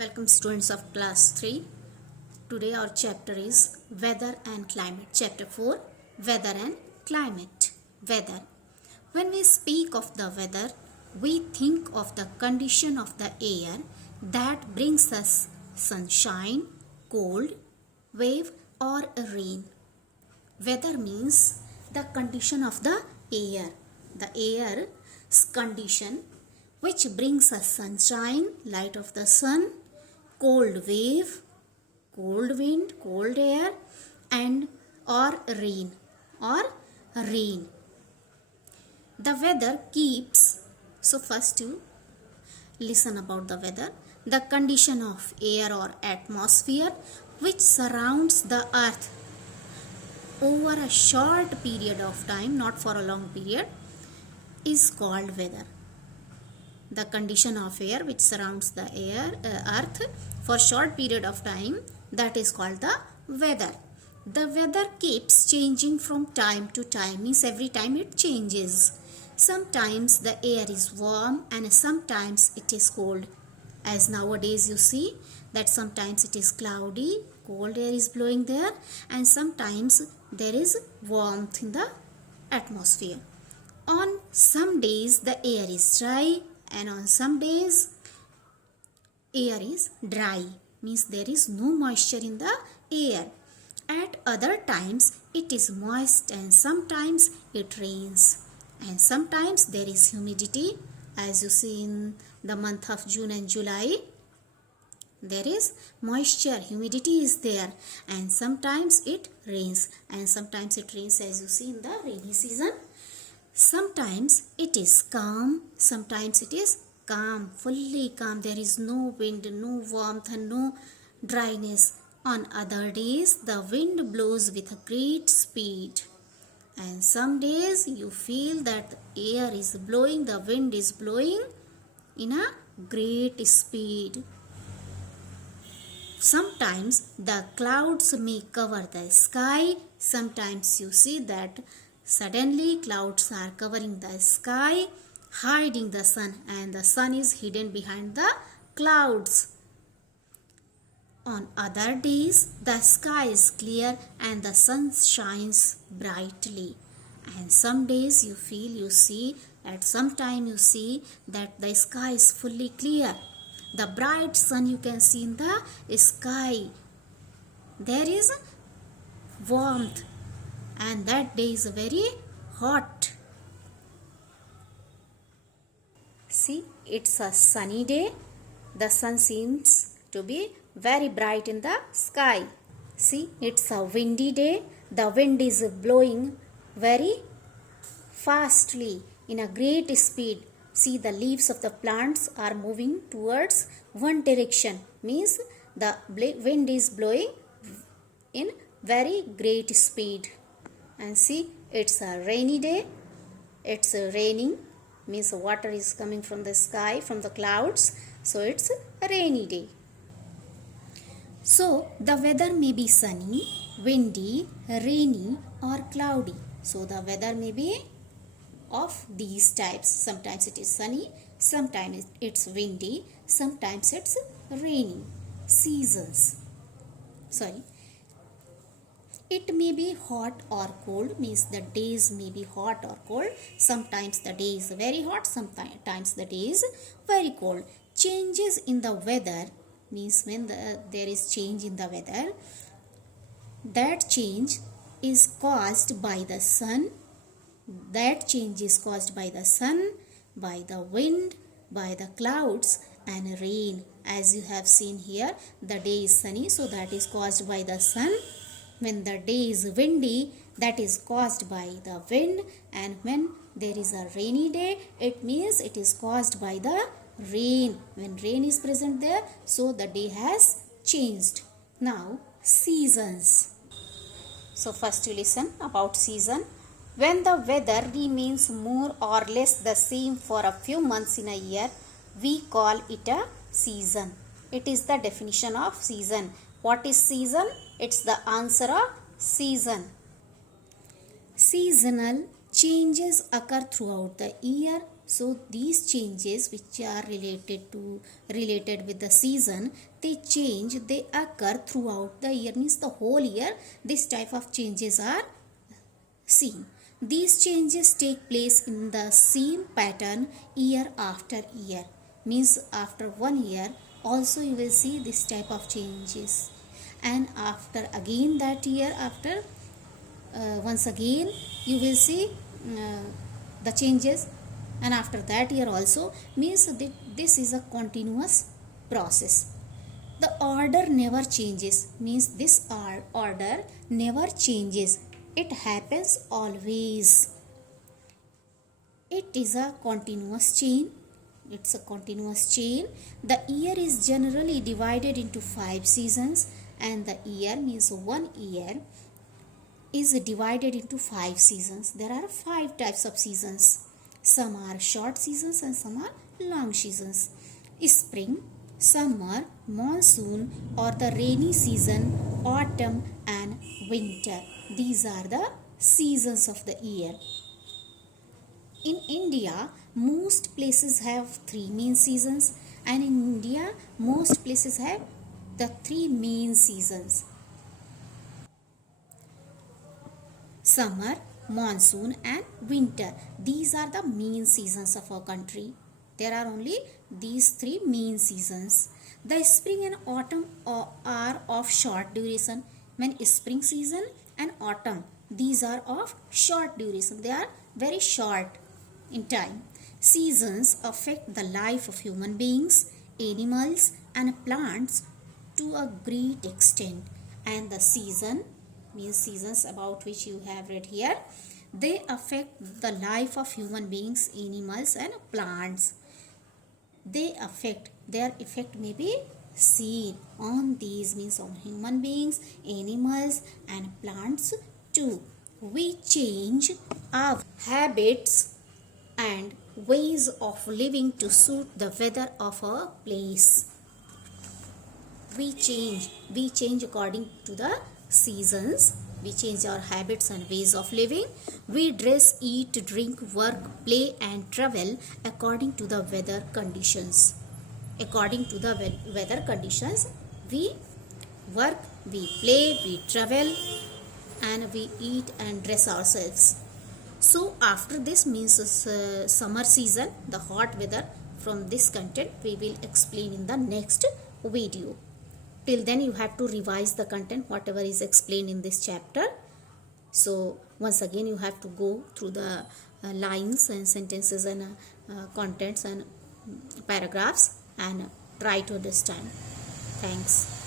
Welcome students of class 3. Today our chapter is Weather and Climate. Chapter 4, Weather and Climate. Weather. When we speak of the weather, we think of the condition of the air that brings us sunshine, cold, wave or rain. Weather means the condition of the air. The air's condition which brings us sunshine, light of the sun, cold wave, cold wind, cold air and or rain. The weather keeps, so first you listen about the weather. The condition of air or atmosphere which surrounds the earth over a short period of time, not for a long period, is called weather. The condition of air which surrounds the earth for short period of time, that is called the weather. The weather keeps changing from time to time, means every time it changes. Sometimes the air is warm and sometimes it is cold. As nowadays you see that sometimes it is cloudy, cold air is blowing there, and sometimes there is warmth in the atmosphere. On some days the air is dry, and on some days air is dry, means there is no moisture in the air. At other times it is moist and sometimes it rains, and sometimes there is humidity. As you see in the month of June and July, there is moisture, humidity is there, and sometimes it rains, and sometimes it rains as you see in the rainy season. Sometimes it is calm, sometimes it is calm, fully calm. There is no wind, no warmth and no dryness. On other days, the wind blows with a great speed. And some days you feel that the air is blowing, the wind is blowing in a great speed. Sometimes the clouds may cover the sky. Sometimes you see that suddenly clouds are covering the sky, hiding the sun, and the sun is hidden behind the clouds. On other days, the sky is clear and the sun shines brightly. And some days you see, at some time you see that the sky is fully clear. The bright sun you can see in the sky. There is warmth, and that day is very hot. See, it's a sunny day. The sun seems to be very bright in the sky. See, it's a windy day. The wind is blowing very fastly in a great speed. See, the leaves of the plants are moving towards one direction, means the wind is blowing in very great speed. And see, it's a rainy day. It's raining, means water is coming from the sky, from the clouds. So it's a rainy day. So the weather may be sunny, windy, rainy or cloudy. So the weather may be of these types. Sometimes it is sunny, sometimes it's windy, sometimes it's rainy. Seasons. It may be hot or cold, means the days may be hot or cold. Sometimes the day is very hot, sometimes the day is very cold. Changes in the weather means when there is change in the weather, that change is caused by the sun. That change is caused by the sun, by the wind, by the clouds and rain. As you have seen here, the day is sunny, so that is caused by the sun. When the day is windy, that is caused by the wind, and when there is a rainy day, it means it is caused by the rain. When rain is present there, so the day has changed. Now, seasons. So first you listen about season. When the weather remains more or less the same for a few months in a year, we call it a season. It is the definition of season. What is season? It's the answer of season. Seasonal changes occur throughout the year, So these changes which are related with the season, they occur throughout the year, means the whole year this type of changes are seen. These changes take place in the same pattern year after year, means after 1 year also you will see this type of changes, and after again that year after once again you will see the changes, and after that year also, means that this is a continuous process. The order never changes, means this order never changes, it happens always. It is a continuous chain, it's a continuous chain. The year is generally divided into 5 seasons, and the year means 1 year is divided into 5 seasons. There are 5 types of seasons. Some are short seasons and some are long seasons. Spring, summer, monsoon or the rainy season, autumn and winter. These are the seasons of the year. In India, most places have 3 main seasons, and in India, most places have the 3 main seasons: summer, monsoon and winter. These are the main seasons of our country. There are only these 3 main seasons. The spring and autumn are of short duration. When spring season and autumn, these are of short duration. They are very short in time. Seasons affect the life of human beings, animals and plants to a great extent. And the season means seasons about which you have read here, they affect the life of human beings, animals and plants. Their effect may be seen on these, means on human beings, animals and plants too. We change our habits and ways of living to suit the weather of our place. We change according to the seasons. We change our habits and ways of living. We dress, eat, drink, work, play and travel according to the weather conditions. According to the weather conditions, we work, we play, we travel and we eat and dress ourselves. So after this means summer season, the hot weather, from this content we will explain in the next video. Till then you have to revise the content whatever is explained in this chapter. So once again you have to go through the lines and sentences and contents and paragraphs and try to understand. Thanks.